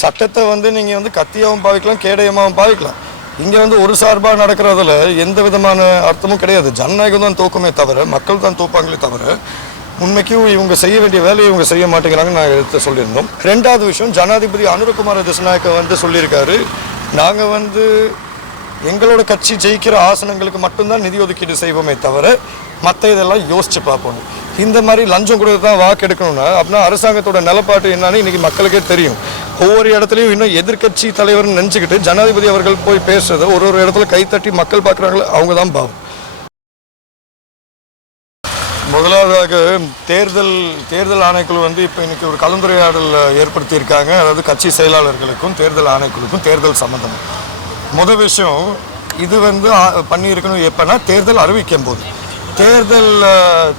சட்டத்தை வந்து நீங்கள் வந்து கத்தியாகவும் பாவிக்கலாம், கேடயமாகவும் பாவிக்கலாம். இங்கே வந்து ஒரு சார்பாக நடக்கிறதுல எந்த விதமான அர்த்தமும் கிடையாது. ஜனநாயகம் தான் தோக்குமே தவிர, மக்கள் தான் தோப்பாங்களே தவிர, உண்மைக்கும் இவங்க செய்ய வேண்டிய வேலையை இவங்க செய்ய மாட்டேங்கிறாங்கன்னு நான் எடுத்து சொல்லியிருந்தோம். ரெண்டாவது விஷயம், ஜனாதிபதி அனுரகுமார திசாநாயக்க வந்து சொல்லியிருக்காரு, நாங்கள் வந்து எங்களோட கட்சி ஜெயிக்கிற ஆசனங்களுக்கு மட்டும்தான் நிதி ஒதுக்கீடு செய்வோமே தவிர மற்ற இதெல்லாம் யோசிச்சு பார்ப்போம். இந்த மாதிரி லஞ்சம் கொடுத்து தான் வாக்கு எடுக்கணும்னா அப்படின்னா அரசாங்கத்தோட நிலப்பாட்டு என்னன்னு இன்னைக்கு மக்களுக்கே தெரியும். ஒவ்வொரு இடத்துலையும் இன்னும் எதிர்கட்சி தலைவர்னு நினச்சிக்கிட்டு ஜனாதிபதி அவர்கள் போய் பேசுறதை ஒரு இடத்துல கைத்தட்டி மக்கள் பார்க்குறாங்களோ அவங்க தான் பாவம். முதலாவதாக தேர்தல் ஆணைக்குழு வந்து இப்போ இன்னைக்கு ஒரு கலந்துரையாடல் ஏற்படுத்தியிருக்காங்க. அதாவது கட்சி செயலாளர்களுக்கும் தேர்தல் ஆணைக்குழுக்கும் தேர்தல் சம்பந்தம். முதல் விஷயம், இது வந்து பண்ணியிருக்கணும் எப்போனா தேர்தல் அறிவிக்கும் போது.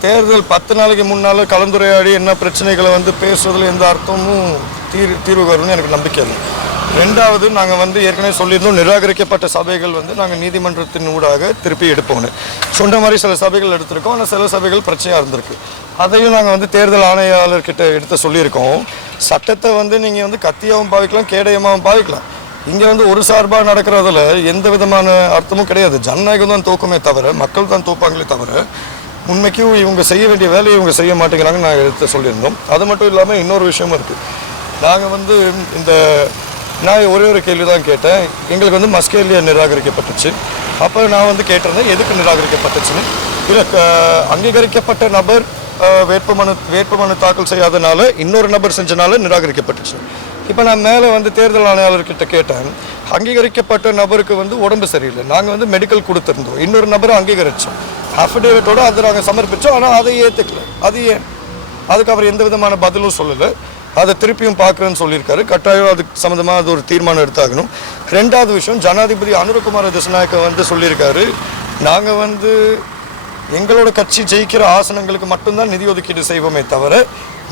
தேர்தல் 10 நாளைக்கு முன்னால் கலந்துரையாடி என்ன பிரச்சனைகளை வந்து பேசுறதுல எந்த அர்த்தமும் தீர்வு வரும்னு எனக்கு நம்பிக்கை இல்லை. ரெண்டாவது, நாங்கள் வந்து ஏற்கனவே சொல்லியிருந்தோம், நிராகரிக்கப்பட்ட சபைகள் வந்து நாங்கள் நீதிமன்றத்தின் ஊடாக திருப்பி எடுப்போம்னு சொன்ன மாதிரி சில சபைகள் எடுத்திருக்கோம். ஆனால் சில சபைகள் பிரச்சனையாக இருந்திருக்கு. அதையும் நாங்கள் வந்து தேர்தல் ஆணையாளர்கிட்ட எடுத்து சொல்லியிருக்கோம். சட்டத்தை வந்து நீங்கள் வந்து கத்தியாகவும் பாவிக்கலாம், கேடயமாகவும் பாவிக்கலாம். இங்கே வந்து ஒரு சார்பாக நடக்கிறதுல எந்த விதமான அர்த்தமும் கிடையாது. ஜனநாயகம் தான் தோக்குமே தவிர, மக்கள் தான் தோப்பாங்களே தவிர, உண்மைக்கும் இவங்க செய்ய வேண்டிய வேலையை இவங்க செய்ய மாட்டேங்கிறாங்கன்னு நான் எடுத்து சொல்லியிருந்தோம். அது மட்டும் இல்லாமல் இன்னொரு விஷயமும் இருக்குது. நாங்கள் வந்து நான் ஒரே ஒரு கேள்வி தான் கேட்டேன். எங்களுக்கு வந்து மஸ்கேலியா நிராகரிக்கப்பட்டுச்சு. அப்போ நான் வந்து கேட்டிருந்தேன், எதுக்கு நிராகரிக்கப்பட்டுச்சுன்னு. இல்லை, அங்கீகரிக்கப்பட்ட நபர் வேட்புமனு தாக்கல் செய்யாதனால இன்னொரு நபர் செஞ்சனால நிராகரிக்கப்பட்டுச்சு. இப்போ நான் மேலே வந்து தேர்தல் ஆணையாளர்கிட்ட கேட்டேன், அங்கீகரிக்கப்பட்ட நபருக்கு வந்து உடம்பு சரியில்லை, நாங்கள் வந்து மெடிக்கல் கொடுத்துருந்தோம், இன்னொரு நபரை அங்கீகரித்தோம், அஃபிடேவிட்டோட அதை நாங்கள் சமர்ப்பித்தோம், ஆனால் அதை ஏற்றுக்கல. அது ஏன்? அதுக்கு அவர் எந்த விதமான பதிலும் சொல்லலை. அதை திருப்பியும் பார்க்குறேன்னு சொல்லியிருக்காரு. கட்டாயம் அதுக்கு சம்மந்தமாக அது ஒரு தீர்மானம் எடுத்தாகணும். ரெண்டாவது விஷயம், ஜனாதிபதி அனுரகுமார திசாநாயக்க வந்து சொல்லியிருக்காரு, நாங்கள் வந்து எங்களோட கட்சி ஜெயிக்கிற ஆசனங்களுக்கு மட்டும்தான் நிதி ஒதுக்கீடு செய்வோமே தவிர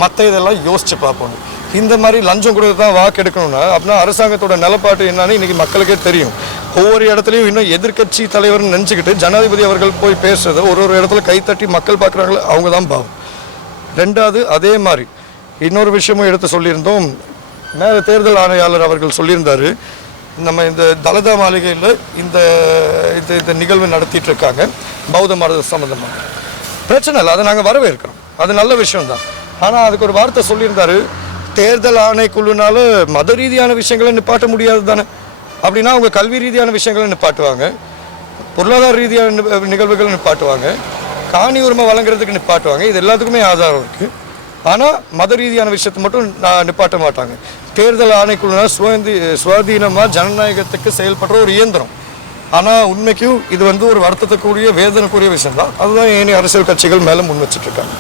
மற்ற இதெல்லாம் யோசிச்சு பார்ப்போம். இந்த மாதிரி லஞ்சம் கொடுத்து தான் வாக்கு எடுக்கணும்னா அப்படின்னா அரசாங்கத்தோட நிலப்பாட்டு என்னன்னு இன்னைக்கு மக்களுக்கே தெரியும். ஒவ்வொரு இடத்துலையும் இன்னும் எதிர்கட்சி தலைவர்னு நினச்சிக்கிட்டு ஜனாதிபதி அவர்கள் போய் பேசுறதை ஒரு இடத்துல கைத்தட்டி மக்கள் பார்க்குறாங்களோ அவங்க தான் பாவம். ரெண்டாவது, அதே மாதிரி இன்னொரு விஷயமும் எடுத்து சொல்லியிருந்தோம். மேலே தேர்தல் ஆணையாளர் அவர்கள் சொல்லியிருந்தார், நம்ம இந்த தலதா மாளிகையில் இந்த நிகழ்வு நடத்திட்டு இருக்காங்க பௌத்த மத சம்பந்தமாக. பிரச்சனை இல்லை, அதை நாங்கள் வரவேற்கிறோம், அது நல்ல விஷயம்தான். ஆனால் அதுக்கு ஒரு வார்த்தை சொல்லியிருந்தாரு, தேர்தல் ஆணைக்குழுனால மத ரீதியான விஷயங்களை நிப்பாட்ட முடியாது தானே. அப்படின்னா அவங்க கல்வி ரீதியான விஷயங்களை நிப்பாட்டுவாங்க, பொருளாதார ரீதியான நிகழ்வுகளை நிப்பாட்டுவாங்க, காணி உரிமை வழங்குறதுக்கு நிப்பாட்டுவாங்க. இது எல்லாத்துக்குமே ஆதாரம் இருக்குது. ஆனால் மத ரீதியான விஷயத்தை மட்டும் நிப்பாட்ட மாட்டாங்க. தேர்தல் ஆணைக்குழுனா சுவாதீனமாக ஜனநாயகத்துக்கு செயல்படுற ஒரு இயந்திரம். ஆனால் உண்மைக்கும் இது வந்து ஒரு வருத்தத்துக்குரிய வேதனைக்குரிய விஷயம் தான். அதுதான் ஏனைய அரசியல் கட்சிகள் மேலே முன் வச்சுட்ருக்காங்க.